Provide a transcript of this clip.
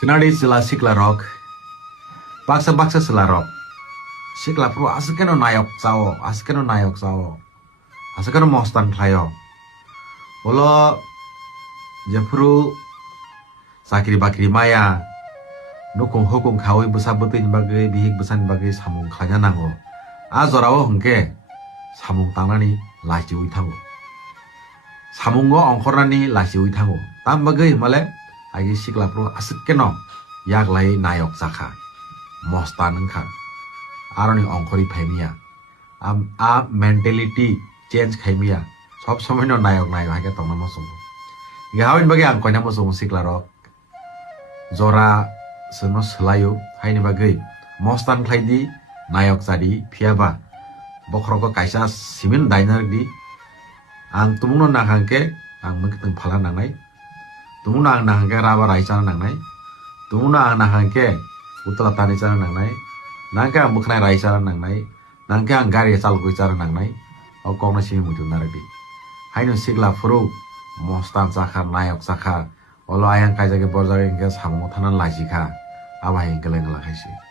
Kenadi sila sikla rock. Baksa sila rock. Sikla pro asikeno nayok sao. Asikeno mostan klayo. Olo jepru sakri bakri maya. Nukung hukum kawi besabutin bagai bihik besan bagai samung kanya nango. Azorawo hengke samung tangnani lasi uitango. Samungo ongkornani lasi uitango. Tam bagai male agi sikla pro asikeno yak lai nayok saka. Mostan engka. Aroni ongkori paimia. A mentality change kaimia. Sob someno nayok hake tongna mosong. Gawin bagi angkonya mosong sikla ro. Zora seno selayu haini bagai mostan klaidi nayok sadi piaba. Bokroko kaisa simin diner di ang tumuno nakangke ang mengketeng pala nangnai. Tumuno ang nakangke raba raisa nangnai. Tumuno ang nakangke utala tani cara nangnai. Nangka ang buknai raisa nangnai. Nangka ang gari salku cara nangnai. O kong na simi mutu narabi. Haino sigla furu mostan sakar nayok sakar. Olo ayang kaisa ke borjage ingke samu tanan lajika. Aba hingke lenga lakaisi.